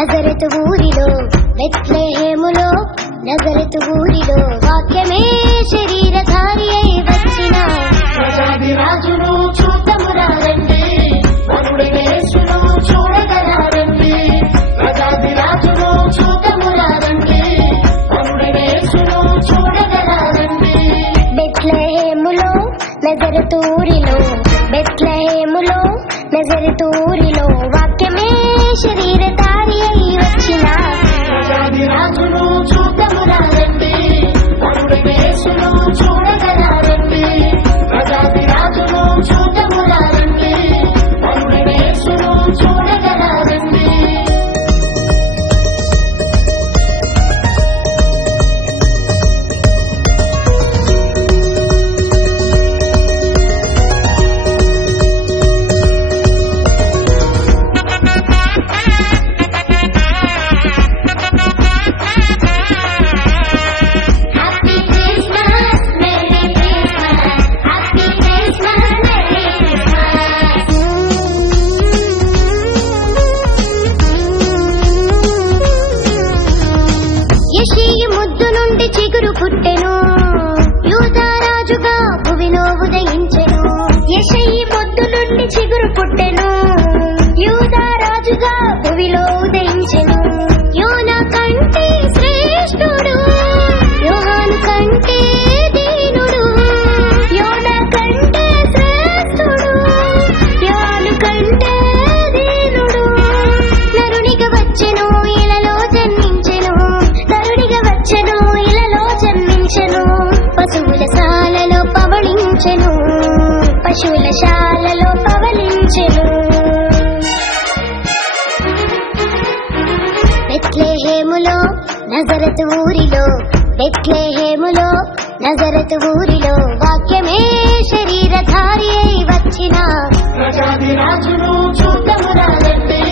నజరతు ఊరిలో బెత్లెహేములో నజరతు ఊరిలో వాక్యమే శరీరధారి అయి వచ్చిన ప్రజాదిరాజును చూతమురారండి, వరుడైన యేసును చూడగరారండి. ప్రజాదిరాజును చూతమురారండి, వరుడైన యేసును చూడగరారండి. బెత్లెహేములో నజరతు ఊరిలో బెత్లెహేములో నజరతు ఊరిలో వాక్యమే శరీరధారి అయి వచ్చిన ప్రజాదిరాజును చూతమురారండి, వరుడైన యేసును చూడగరారండి. ప్రజాదిరాజును చూతమురారండి, వరుడైన యేసును చూడగరారండి. Happy Christmas merry Christmas happy Christmas merry Christmas. యెషయి ముద్దు నుండి చిగురు పుట్టెను, యూదారాజుగా భువిలో ఉదయించెను. యెషయి ముద్దు నుండి చిగురు పుట్టెను, యూదారాజుగా భువిలో ఉదయించెను. యోనా కంటే శ్రేష్ఠుడు, యోహాను కంటే దీనుడు. యోనా కంటే శ్రేష్ఠుడు, యోహాను కంటే దీనుడు. నరునిగా వచ్చెను, ఇలలో జన్మించెను. నరునిగా వచ్చెను, ఇలలో జన్మించెను. పశువుల శాలలో పవళించెను, పశువుల శాలలో పవళించెను. బెత్లెహేములో నజరతు ఊరిలో బెత్లెహేములో నజరతు ఊరిలో వాక్యమే శరీరధారి అయి వచ్చిన ప్రజాదిరాజును చూతమురారండి,